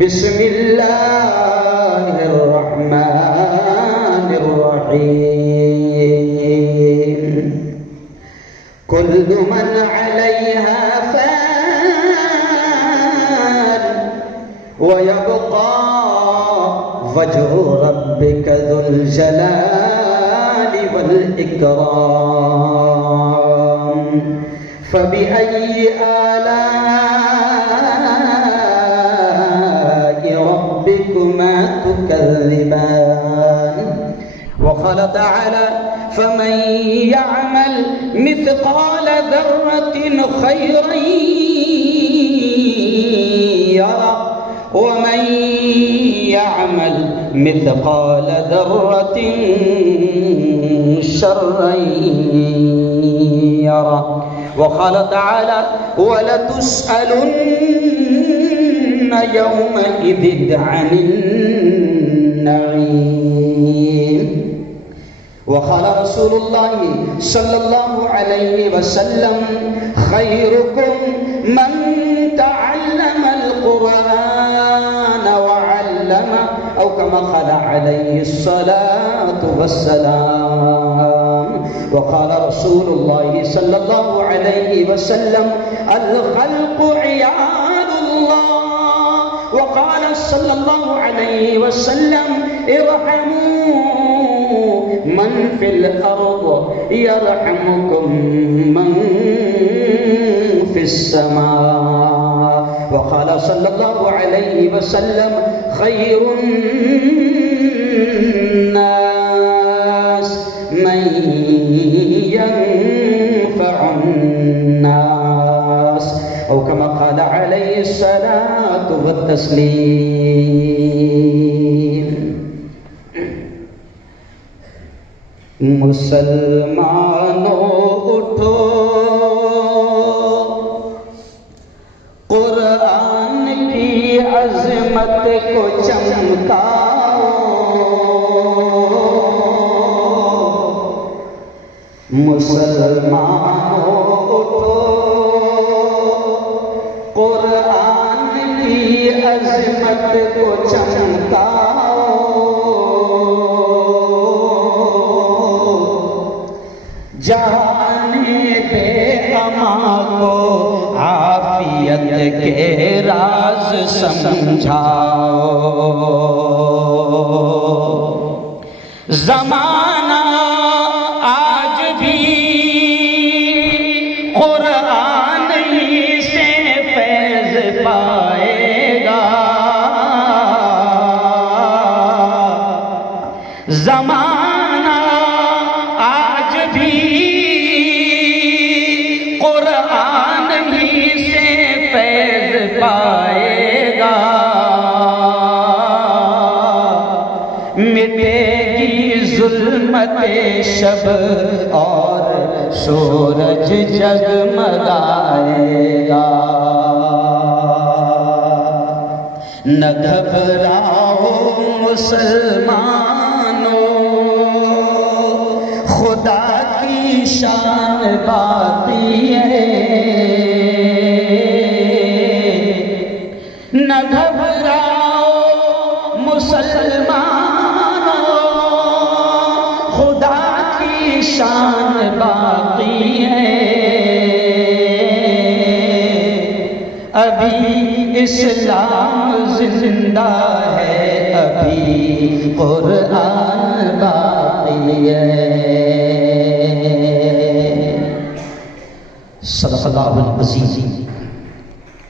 बिस्मिल्लाहिर्रहमानिर्रहीम। कुल्लु मन अलैहा फ़ान व यब्क़ा वजहु रब्बिका ज़ुल जलाली वल इकराम। फ़बिअय्यि आलाइ रब्बिकुमा तुकज़्ज़िबान। वक़ाल तआला फमन यअमल मिस्क़ाल ज़र्रतिन ख़ैरन यरह वमन यअमल मिस्क़ाल ज़र्रतिन शर्रन यरह। वक़ाल तआला वलतुस्अलुन्न यौमइज़िन अनिन नईम। वक़ाल रसूलुल्लाहि सल्लल्लाहु अलैहि वसल्लम खैरुकुम मन तअल्लमल क़ुरआन व अल्लमा औ कमा क़ाल अलैहि सलातु वस्सलाम। वक़ाल रसूलुल्लाहि सल्लल्लाहु अलैहि वसल्लम अल ख़ल्क़ु इयादुल्लाह। वक़ाल सल्लल्लाहु अलैहि वसल्लम इरहमू मन फिल अर्द यरहमुकुम मन फिस समा। वक़ाल सल्लल्लाहु अलैहि वसल्लम खैरुन नास मन यनफ़उन नास औ कमा क़ाल अलैहि सलातु वत्तस्लीम। मुसलमानों उठो कुरान की अज़मत को चमकाओ। मुसलमानों उठो कुरान की अज़मत को चमकाओ। जाने दे अमा को आफियत के राज समझाओ। ज़माना आज भी कुरान ही से फैज़ पाएगा। ज़माना आज भी कुरान ही से फैज़ पाएगा। मिटेगी ज़ुल्मते शब और सूरज जगमगाएगा। न घबराओ मुसलमानों खुदा की शान बाकी है। न घबराओ मुसलमानों खुदा की शान बाकी है। अभी इस्लाम जिंदा है, अभी कुरान बाकी है। सल्लल्लाहु अलैहि वसल्लम।